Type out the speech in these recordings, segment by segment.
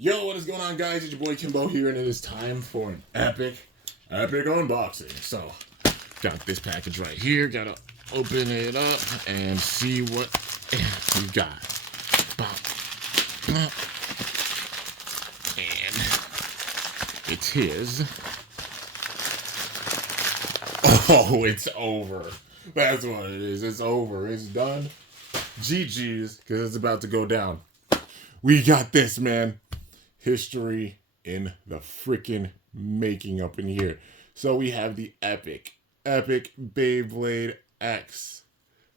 Yo, what is going on, guys? It's your boy Kimbo here, and it is time for an epic unboxing. So, got this package right here. Gotta open it up and see what we got. And it is. Oh, it's over. That's what it is. It's over. It's done. GG's, because it's about to go down. We got this, man. History in the freaking making up in here. So we have the epic Beyblade X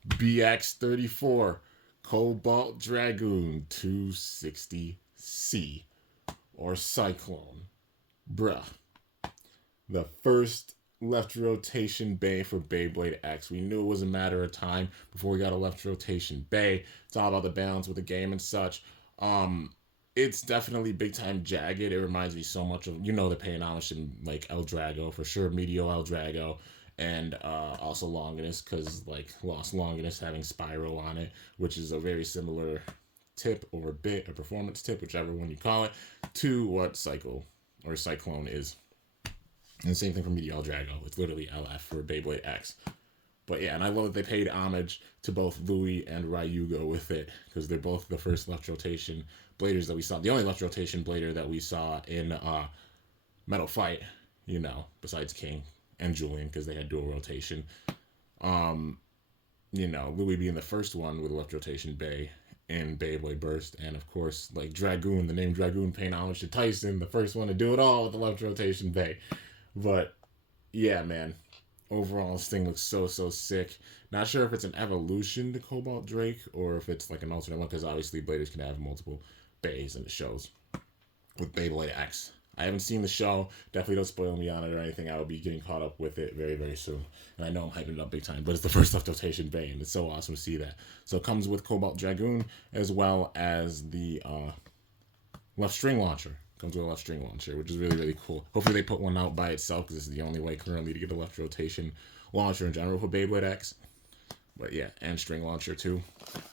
BX34 Cobalt Dragoon 260C or Cyclone. Bruh. The first left rotation bay for Beyblade X. We knew it was a matter of time before we got a left rotation bay. It's all about the balance with the game and such. It's definitely big time jagged. It reminds me so much of, they're paying homage to like El Drago for sure, Medio El Drago, and also Longinus, because like Lost Longinus having Spiral on it, which is a very similar tip or bit, a performance tip, whichever one you call it, to what Cycle or Cyclone is. And the same thing for Medio El Drago. It's literally LF for Beyblade X. But yeah, and I love that they paid homage to both Louis and Ryugo with it, because they're both the first left rotation bladers that we saw. The only left rotation blader that we saw in Metal Fight, besides King and Julian, because they had dual rotation. Louis being the first one with a left rotation bay in Beyblade Burst, and of course, like Dragoon, the name Dragoon paying homage to Tyson, the first one to do it all with the left rotation bay. But yeah, man. Overall, this thing looks so sick. Not sure if it's an evolution to Cobalt Drake or if it's like an alternate one, because obviously bladers can have multiple bays in the shows with Beyblade X. I haven't seen the show. Definitely don't spoil me on it or anything. I will be getting caught up with it very soon. And I know I'm hyping it up big time, but it's the first left rotation bay, and it's so awesome to see that. So it comes with Cobalt Dragoon as well as the left string launcher. Comes with a left string launcher, which is really cool. Hopefully they put one out by itself, because this is the only way currently to get a left rotation launcher in general for Beyblade X. But yeah, and string launcher too.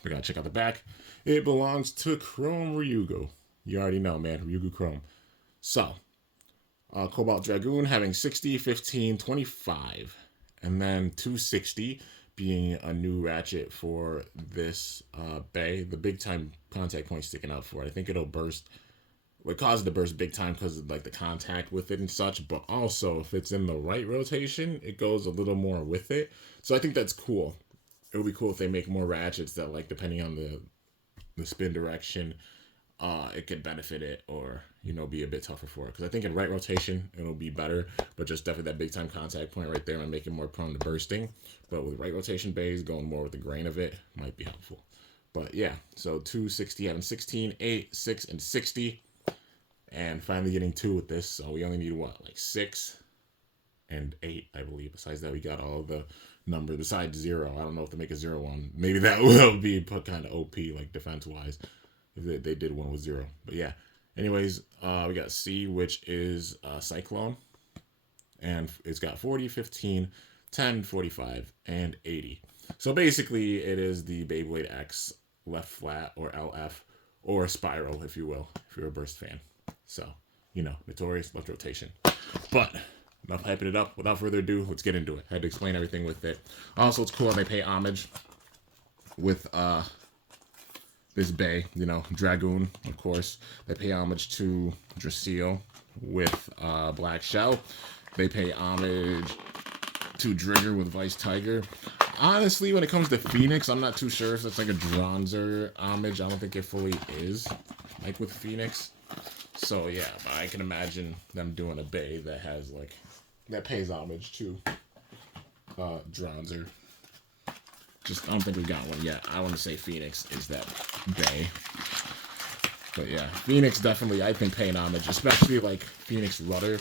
We gotta check out the back. It belongs to Chrome Ryugo. You already know, man. Ryugo Chrome. So, Cobalt Dragoon having 60, 15, 25. And then 260 being a new ratchet for this bay. The big time contact point sticking out for it. I think it'll burst. It caused it to burst big time because of like the contact with it and such, but also if it's in the right rotation, it goes a little more with it. So I think that's cool. It would be cool if they make more ratchets that, like, depending on the spin direction, it could benefit it or be a bit tougher for it. Because I think in right rotation it'll be better, but just definitely that big time contact point right there might make it more prone to bursting. But with right rotation bays going more with the grain of it might be helpful. But yeah, so 260 having 16, 8, 6, and 60. And finally getting 2 with this, so we only need what, like 6 and 8, I believe. Besides that, we got all the numbers besides 0. I don't know if they make a 0 one. Maybe that will be kind of OP, like defense wise, if they did one with 0. But yeah. Anyways, we got C, which is Cyclone, and it's got 40, 15, 10, 45, and 80. So basically, it is the Beyblade X left flat or LF or Spiral, if you will, if you're a Burst fan. So, notorious left rotation. But enough hyping it up. Without further ado, let's get into it. I had to explain everything with it. Also, it's cool they pay homage with this bay, Dragoon, of course. They pay homage to Drasil with Black Shell. They pay homage to Drigger with Vice Tiger. Honestly, when it comes to Phoenix, I'm not too sure if that's like a Dronzer homage. I don't think it fully is, like with Phoenix. So yeah, but I can imagine them doing a bay that has that pays homage to Dronzer. Just I don't think we got one yet. I want to say Phoenix is that bay. But yeah, Phoenix definitely I think paying homage, especially like Phoenix Rudder,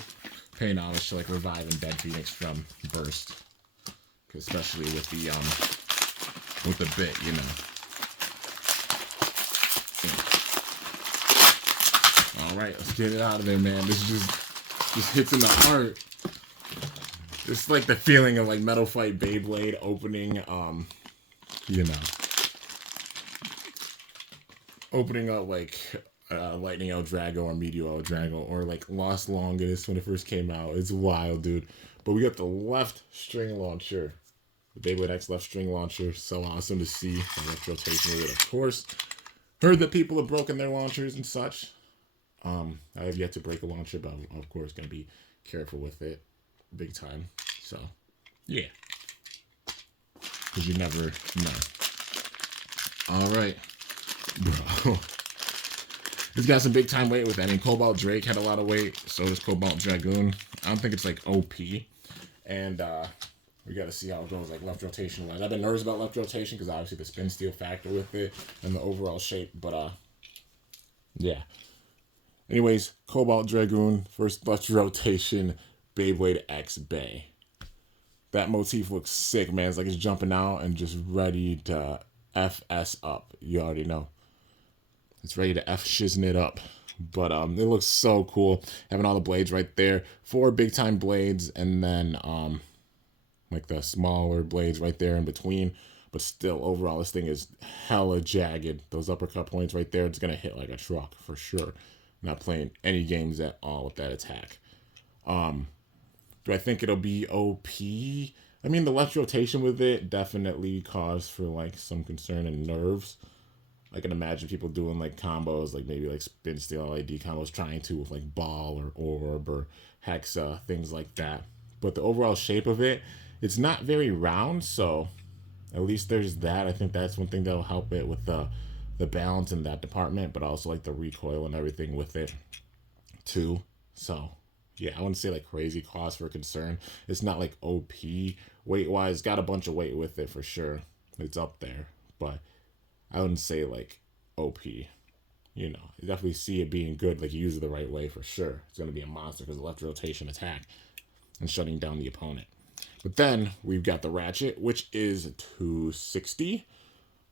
paying homage to like reviving dead Phoenix from Burst. Especially with the bit, Alright, let's get it out of there, man. This just hits in the heart. It's like the feeling of like Metal Fight Beyblade opening, opening up like Lightning El Drago or Meteor El Drago or like Lost Longest when it first came out. It's wild, dude. But we got the left string launcher. The Beyblade X left string launcher. So awesome to see the left rotation with it, of course. Heard that people have broken their launchers and such. I have yet to break a launcher, but I'm, of course, going to be careful with it big time. So, yeah. Because you never know. All right. Bro. It's got some big time weight with it. I mean, Cobalt Drake had a lot of weight. So does Cobalt Dragoon. I don't think it's like OP. And we got to see how it goes, like left rotation wise. I've been nervous about left rotation because obviously the spin steel factor with it and the overall shape. But yeah. Anyways, Cobalt Dragoon, first left rotation, Beyblade X Bay. That motif looks sick, man. It's like it's jumping out and just ready to FS up. You already know. It's ready to F shiznit it up. But it looks so cool. Having all the blades right there. 4 big time blades and then like the smaller blades right there in between. But still, overall, this thing is hella jagged. Those uppercut points right there, it's going to hit like a truck for sure. Not playing any games at all with that attack. Do I think it'll be OP? I mean, the left rotation with it definitely caused for like some concern and nerves. I can imagine people doing like combos, like maybe like spin steel LED combos, trying to with like ball or orb or hexa, things like that. But the overall shape of it, it's not very round, so at least there's that. I think that's one thing that'll help it with the balance in that department, but also like the recoil and everything with it too. So yeah, I wouldn't say like crazy cause for concern. It's not like OP weight wise. Got a bunch of weight with it for sure. It's up there, but I wouldn't say like OP. You know, you definitely see it being good. Like you use it the right way for sure. It's gonna be a monster because of left rotation attack and shutting down the opponent. But then we've got the Ratchet, which is 260.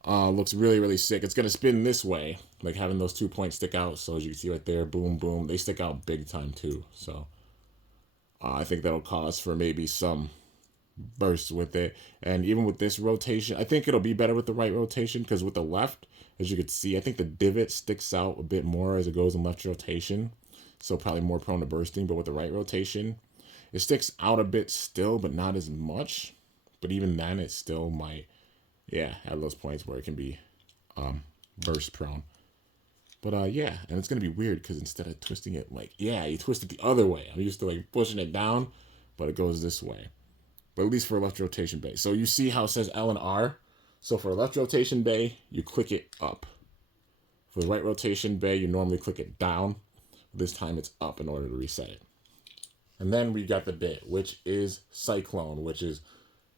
Looks really, really sick. It's going to spin this way, like having those 2 points stick out. So as you can see right there, boom, boom. They stick out big time too. So I think that'll cause for maybe some bursts with it. And even with this rotation, I think it'll be better with the right rotation because with the left, as you can see, I think the divot sticks out a bit more as it goes in left rotation. So probably more prone to bursting. But with the right rotation, it sticks out a bit still, but not as much. But even then, it still might, yeah, have those points where it can be burst prone. But yeah, and it's going to be weird because instead of twisting it like, yeah, you twist it the other way. I'm used to like pushing it down, but it goes this way. But at least for a left rotation bay. So you see how it says L and R? So for a left rotation bay, you click it up. For the right rotation bay, you normally click it down. This time it's up in order to reset it. And then we got the bit, which is Cyclone, which is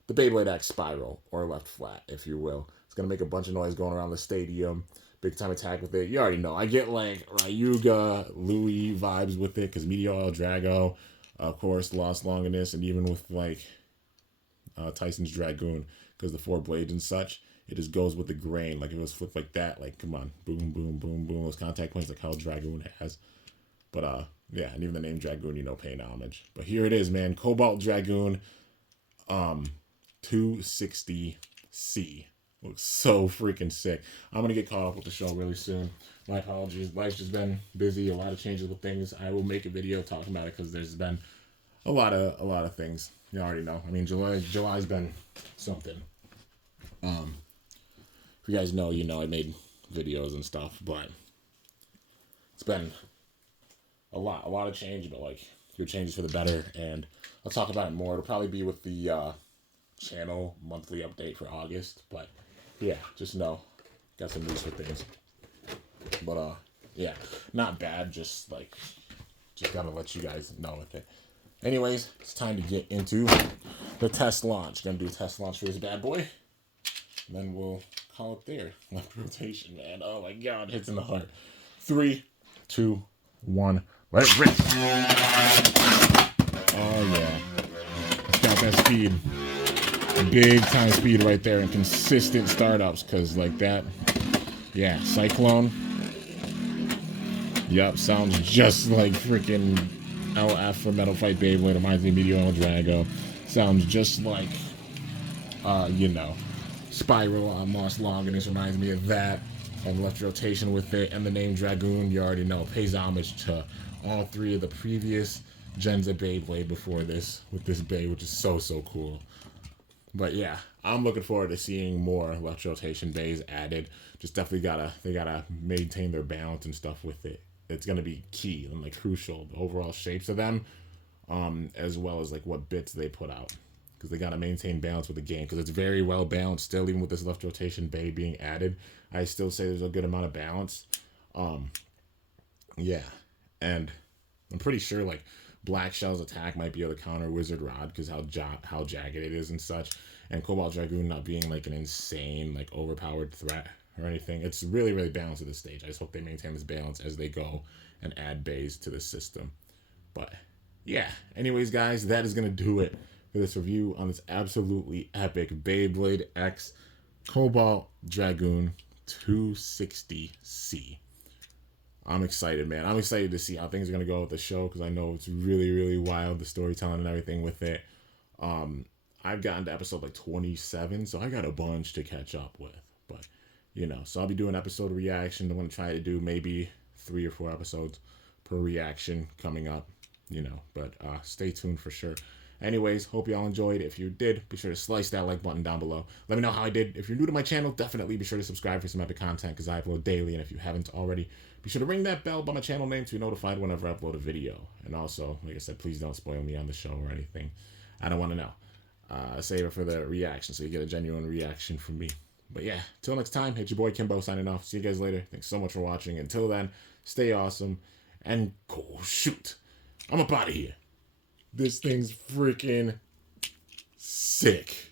the Beyblade X Spiral, or left flat, if you will. It's going to make a bunch of noise going around the stadium. Big time attack with it. You already know. I get like Ryuga, Louis vibes with it, because Meteor El Drago, of course, Lost Longinus, and even with like Tyson's Dragoon, because the 4 blades and such, it just goes with the grain. Like if it was flipped like that, like come on, boom, boom, boom, boom, those contact points like how Dragoon has. But yeah, and even the name Dragoon, you know, paying homage. But here it is, man. Cobalt Dragoon 260C. Looks so freaking sick. I'm going to get caught up with the show really soon. My apologies. Life's just been busy. A lot of changes with things. I will make a video talking about it because there's been a lot of things. You already know. I mean, July's been something. If you guys know, you know I made videos and stuff, but it's been a lot of change, but like good changes for the better, and I'll talk about it more. It'll probably be with the channel monthly update for August, but yeah, just know got some news for things. But yeah, not bad, just gotta let you guys know with it. Anyways, it's time to get into the test launch. Gonna do a test launch for this bad boy, and then we'll call it there. Left rotation, man. Oh my god, hits in the heart. 3, 2, 1. Let it rip. Oh yeah. It's got that speed. Big time speed right there and consistent startups, because like that. Yeah, Cyclone. Yup, sounds just like freaking LF for Metal Fight Beyblade. Reminds me of Meteor El Drago. Sounds just like you know, Spiral on Lost Longinus reminds me of that. and left rotation with it, and the name Dragoon, you already know, pays homage to all three of the previous gens of Beyblade before this, with this Bay, which is so cool. But yeah, I'm looking forward to seeing more left rotation bays added. Just definitely they gotta maintain their balance and stuff with it. It's gonna be key and like crucial, the overall shapes of them, as well as like what bits they put out, because they gotta maintain balance with the game, because it's very well balanced still, even with this left rotation bay being added. I still say there's a good amount of balance. Yeah, and I'm pretty sure like Black Shell's attack might be able to counter Wizard Rod because how jagged it is and such, and Cobalt Dragoon not being like an insane like overpowered threat or anything. It's really balanced at this stage. I just hope they maintain this balance as they go and add bays to the system. But yeah, anyways, guys, that is gonna do it for this review on this absolutely epic Beyblade X Cobalt Dragoon 260C. I'm excited, man. I'm excited to see how things are going to go with the show, because I know it's really wild, the storytelling and everything with it. I've gotten to episode like 27, so I got a bunch to catch up with. But, so I'll be doing episode reaction. I'm going to try to do maybe 3 or 4 episodes per reaction coming up, but stay tuned for sure. Anyways, hope y'all enjoyed. If you did, be sure to slice that like button down below. Let me know how I did. If you're new to my channel, definitely be sure to subscribe for some epic content, because I upload daily. And if you haven't already, be sure to ring that bell by my channel name to be notified whenever I upload a video. And also, like I said, please don't spoil me on the show or anything. I don't want to know. Save it for the reaction, so you get a genuine reaction from me. But yeah, till next time, it's your boy Kimbo signing off. See you guys later. Thanks so much for watching. Until then, stay awesome and go shoot. I'm up out of here. This thing's freaking sick.